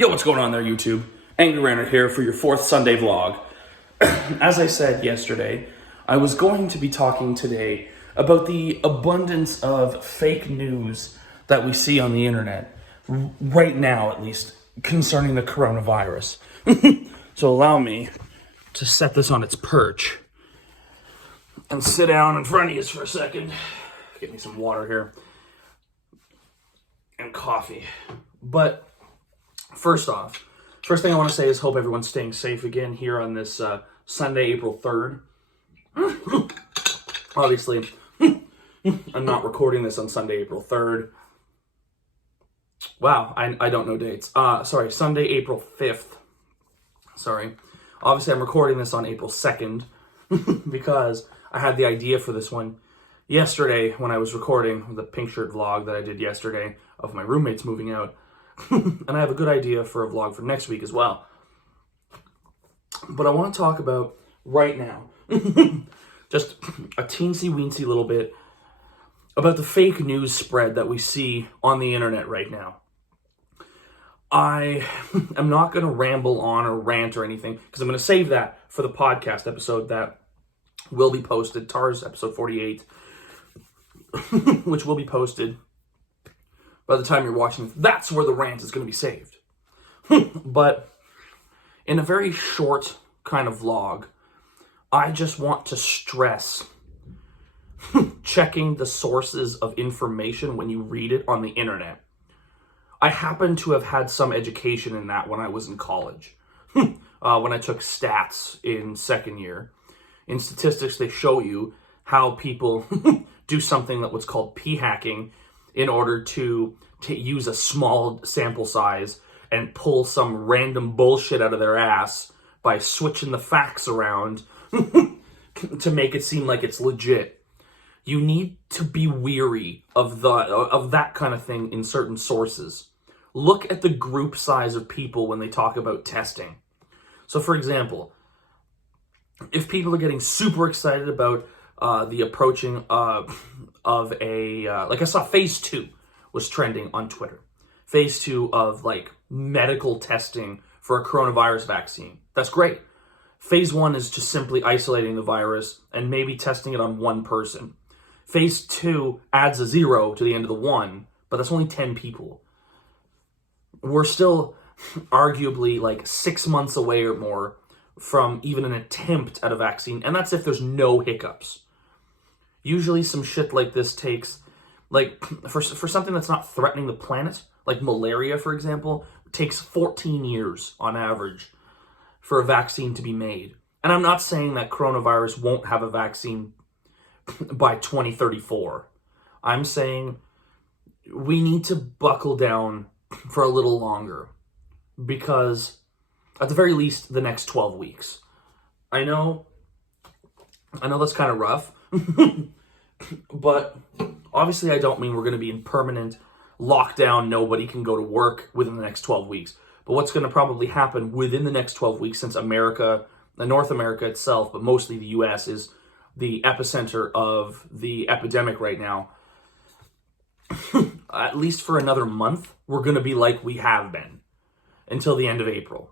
Yo, what's going on there, YouTube? Angry Ranter here for your fourth Sunday vlog. As I said yesterday, I was going to be talking today about the abundance of fake news that we see on the internet, right now at least, concerning the coronavirus. So allow me to set this on its perch and sit down in front of you for a second. Get me some water here and coffee. But first thing I want to say is hope everyone's staying safe again here on this Sunday, April 3rd. Obviously, I'm not recording this on Sunday, April 3rd. Wow, I don't know dates. Sorry, Sunday, April 5th. Sorry. Obviously, I'm recording this on April 2nd because I had the idea for this one yesterday when I was recording the pink shirt vlog that I did yesterday of my roommates moving out. And I have a good idea for a vlog for next week as well. But I want to talk about right now, just a teensy-weensy little bit about the fake news spread that we see on the internet right now. I am not going to ramble on or rant or anything because I'm going to save that for the podcast episode that will be posted, TARS episode 48, which will be posted by the time you're watching this. That's where the rant is going to be saved. But in a very short kind of vlog, I just want to stress checking the sources of information when you read it on the internet. I happen to have had some education in that when I was in college. When I took stats in second year. In statistics, they show you how people do something that was called p-hacking in order to use a small sample size and pull some random bullshit out of their ass by switching the facts around to make it seem like it's legit. You need to be weary of that kind of thing in certain sources. Look at the group size of people when they talk about testing. So, for example, if people are getting super excited about the approaching of like I saw phase 2 was trending on Twitter. Phase 2 of like medical testing for a coronavirus vaccine. That's great. Phase 1 is just simply isolating the virus and maybe testing it on one person. Phase 2 adds a 0 to the end of the 1, but that's only 10 people. We're still arguably like 6 months away or more from even an attempt at a vaccine, and that's if there's no hiccups. Usually some shit like this takes, like, for something that's not threatening the planet, like malaria, for example, takes 14 years on average for a vaccine to be made. And I'm not saying that coronavirus won't have a vaccine by 2034. I'm saying we need to buckle down for a little longer because at the very least the next 12 weeks. I know that's kind of rough, but obviously I don't mean we're going to be in permanent lockdown, nobody can go to work within the next 12 weeks. But what's going to probably happen within the next 12 weeks, since North America itself, but mostly the US, is the epicenter of the epidemic right now, at least for another month, we're going to be like we have been until the end of April.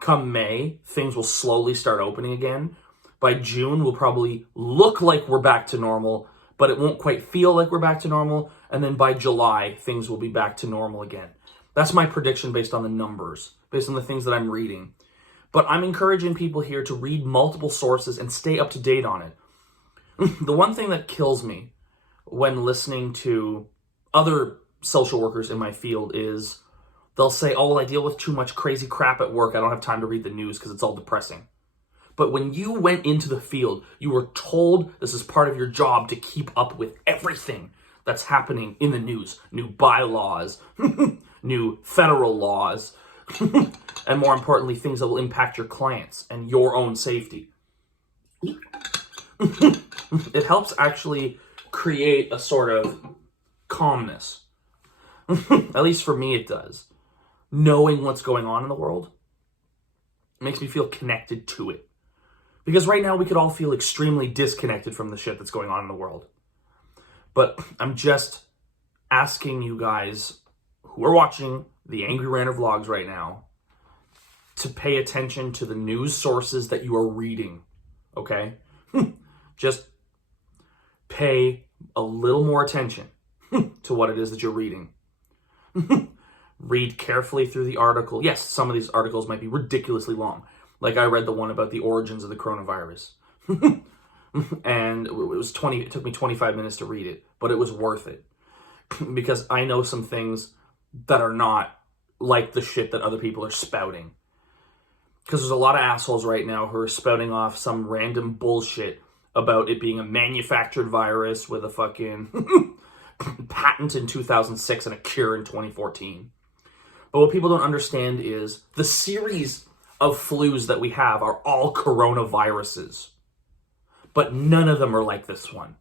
Come May, things will slowly start opening again. By June, we'll probably look like we're back to normal, but it won't quite feel like we're back to normal. And then by July, things will be back to normal again. That's my prediction based on the numbers, based on the things that I'm reading. But I'm encouraging people here to read multiple sources and stay up to date on it. The one thing that kills me when listening to other social workers in my field is they'll say, oh, well, I deal with too much crazy crap at work. I don't have time to read the news because it's all depressing. But when you went into the field, you were told this is part of your job to keep up with everything that's happening in the news. New bylaws, new federal laws, and more importantly, things that will impact your clients and your own safety. It helps actually create a sort of calmness. At least for me it does. Knowing what's going on in the world makes me feel connected to it. Because right now we could all feel extremely disconnected from the shit that's going on in the world. But I'm just asking you guys who are watching, the Angry Ranter vlogs right now to pay attention to the news sources that you are reading, okay? Just pay a little more attention to what it is that you're reading. Read carefully through the article. Yes, some of these articles might be ridiculously long. Like I read the one about the origins of the coronavirus. And it took me 25 minutes to read it, but it was worth it. Because I know some things that are not like the shit that other people are spouting. Because there's a lot of assholes right now who are spouting off some random bullshit about it being a manufactured virus with a fucking patent in 2006 and a cure in 2014. But what people don't understand is the series of flus that we have are all coronaviruses. But none of them are like this one.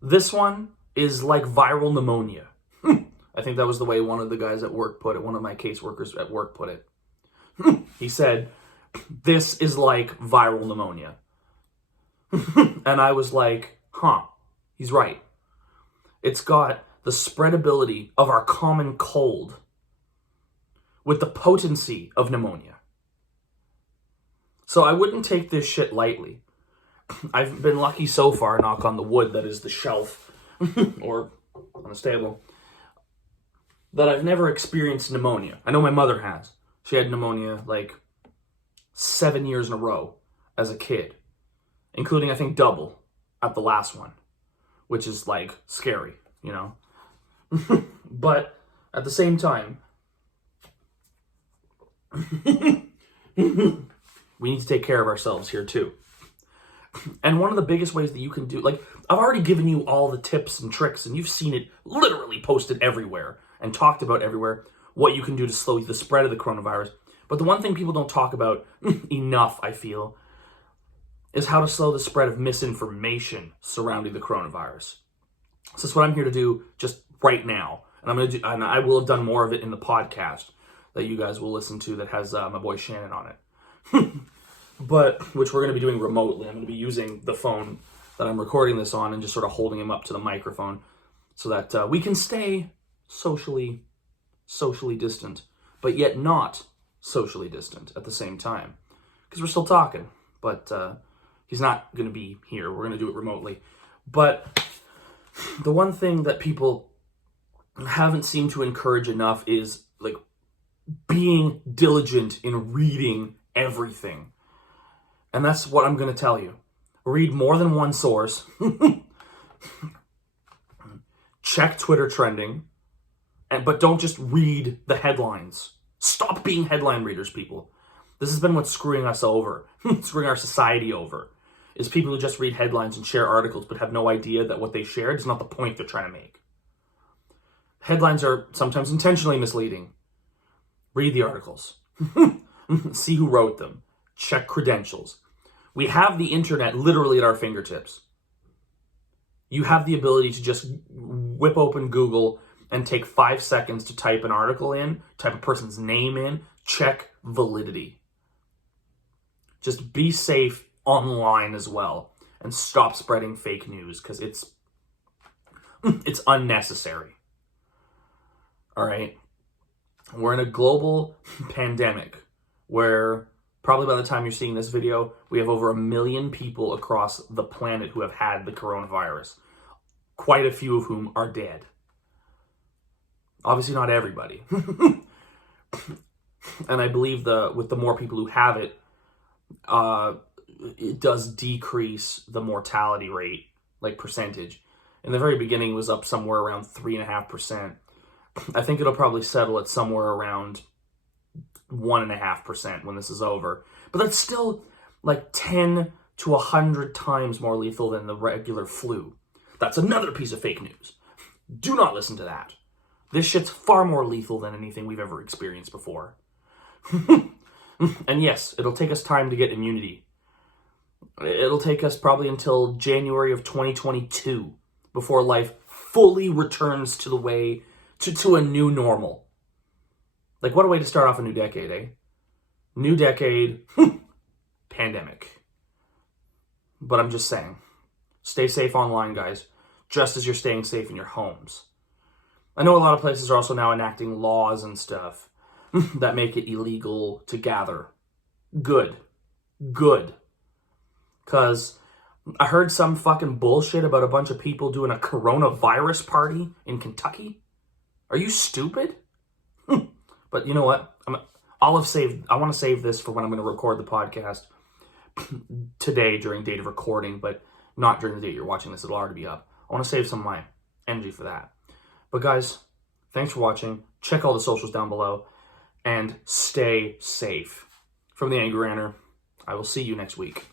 This one is like viral pneumonia. I think that was the way one of the guys at work put it. One of my caseworkers at work put it. He said, this is like viral pneumonia. And I was like, he's right. It's got the spreadability of our common cold with the potency of pneumonia. So I wouldn't take this shit lightly. I've been lucky so far, knock on the wood, that is the shelf, or on the stable, that I've never experienced pneumonia. I know my mother has. She had pneumonia like 7 years in a row as a kid, including, I think, double at the last one, which is like scary, you know? But at the same time, we need to take care of ourselves here too. And one of the biggest ways that you can do, like, I've already given you all the tips and tricks, and you've seen it literally posted everywhere and talked about everywhere, what you can do to slow the spread of the coronavirus. But the one thing people don't talk about enough, I feel, is how to slow the spread of misinformation surrounding the coronavirus. So that's what I'm here to do just right now. And I will have done more of it in the podcast that you guys will listen to that has my boy Shannon on it. But, which we're going to be doing remotely. I'm going to be using the phone that I'm recording this on and just sort of holding him up to the microphone so that we can stay socially distant, but yet not socially distant at the same time. Because we're still talking, but he's not going to be here. We're going to do it remotely. But the one thing that people haven't seemed to encourage enough is, like, being diligent in reading everything. And that's what I'm going to tell you. Read more than one source. Check Twitter trending. But don't just read the headlines. Stop being headline readers, people. This has been what's screwing us over. Screwing our society over. Is people who just read headlines and share articles but have no idea that what they shared is not the point they're trying to make. Headlines are sometimes intentionally misleading. Read the articles. See who wrote them. Check credentials. We have the internet literally at our fingertips. You have the ability to just whip open Google and take 5 seconds to type an article in, type a person's name in, check validity. Just be safe online as well and stop spreading fake news because it's unnecessary. All right? We're in a global pandemic where probably by the time you're seeing this video, we have over 1 million people across the planet who have had the coronavirus. Quite a few of whom are dead. Obviously not everybody. And I believe with the more people who have it, it does decrease the mortality rate, like percentage. In the very beginning, it was up somewhere around 3.5%. I think it'll probably settle at somewhere around 1.5% when this is over. But that's still like 10 to 100 times more lethal than the regular flu. That's another piece of fake news. Do not listen to that. This shit's far more lethal than anything we've ever experienced before. And yes, it'll take us time to get immunity. It'll take us probably until January of 2022 before life fully returns to the way, to a new normal. Like, what a way to start off a new decade, eh? New decade, pandemic. But I'm just saying, stay safe online, guys, just as you're staying safe in your homes. I know a lot of places are also now enacting laws and stuff that make it illegal to gather. Good. Good. Because I heard some fucking bullshit about a bunch of people doing a coronavirus party in Kentucky. Are you stupid? But you know what? I want to save this for when I'm going to record the podcast today during date of recording, but not during the date you're watching this. It'll already be up. I want to save some of my energy for that. But guys, thanks for watching. Check all the socials down below and stay safe. From the Angry Ranter, I will see you next week.